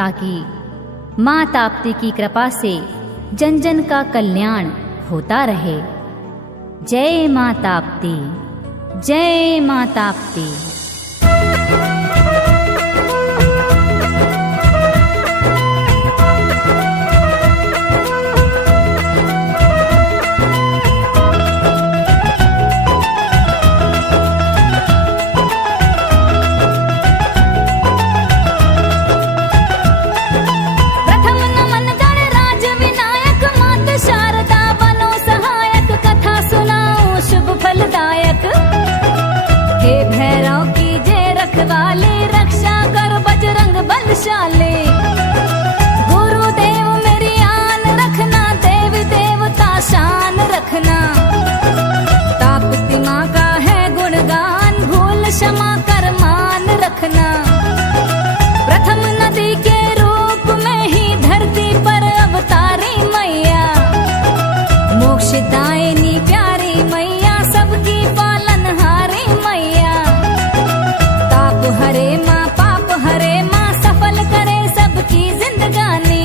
ताकि माँ ताप्ती की कृपा से जन जन का कल्याण होता रहे। जय माँ ताप्ती, जय माँ ताप्ती। बलशाली गुरुदेव मेरी आन रखना, देवी देवता शान रखना। ताप्ती माँ का है गुणगान, भूल क्षमा कर मान रखना। प्रथम नदी के रूप में ही धरती पर अवतारी मैया, मोक्षदायिनी प्यारी मैया, सबकी पालनहारी मैया। ताप हरे माँ, पाप हरे माँ, की जिंदगानी।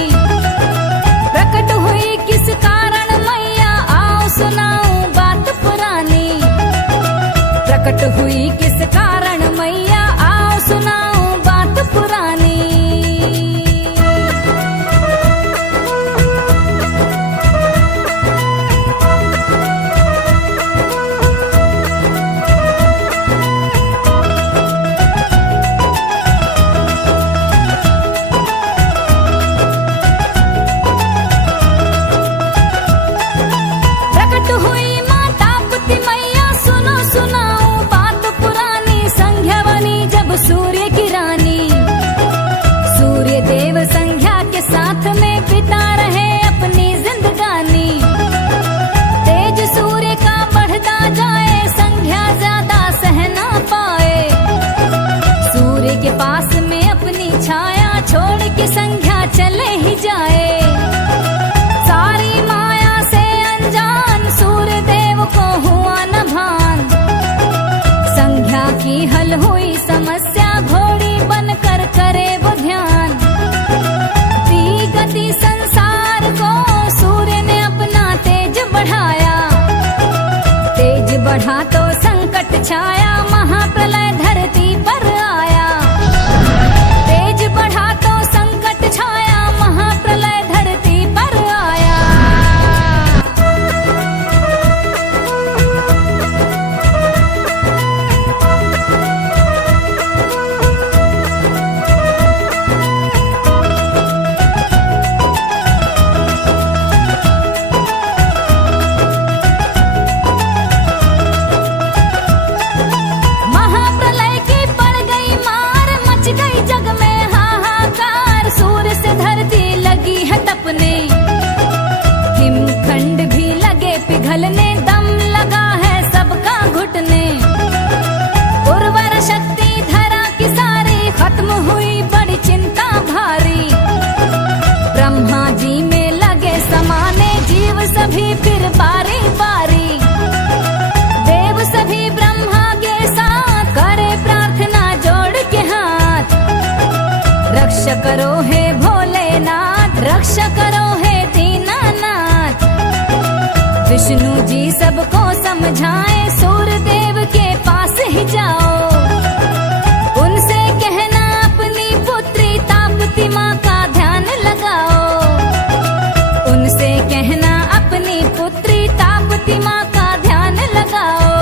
प्रकट हुई किस कारण मैया, आओ सुनाऊं बात पुरानी। प्रकट हुई किस कारण मैया, आओ सुनाऊं बात पुरानी। सूर्य की रानी, सूर्य देव संध्या के साथ में बिता रहे अपनी जिंदगानी। तेज सूर्य का बढ़ता जाए, संध्या ज्यादा सह ना पाए। सूर्य के पास में अपनी छाया छोड़ के संध्या चले ही जाए। सारी माया से अनजान सूर्य देव को हुआ न भान। संध्या की हल हुई समस्या, घोड़ी बनकर करे वो ध्यान। दी गति संसार को सूर्य ने अपना तेज बढ़ाया। तेज बढ़ा तो संकट छाया, महाप्रलय धरती पर आया। तेज बढ़ा तो संकट छाया, महाप्रलय धरती पर आया। हिमखंड भी लगे पिघलने, दम लगा है सबका घुटने। उर्वर शक्ति धरा की सारी खत्म हुई, बड़ी चिंता भारी। ब्रह्मा जी में लगे समाने, जीव सभी फिर बारी बारी। देव सभी ब्रह्मा के साथ करे प्रार्थना जोड़ के हाथ। रक्षा करो हे भोलेनाथ, रक्षा करो हे दीनानाथ। विष्णु जी सबको समझाए, सूर्य देव के पास ही जाओ। उनसे कहना अपनी पुत्री ताप्ती माँ का ध्यान लगाओ। उनसे कहना अपनी पुत्री ताप्ती माँ का ध्यान लगाओ।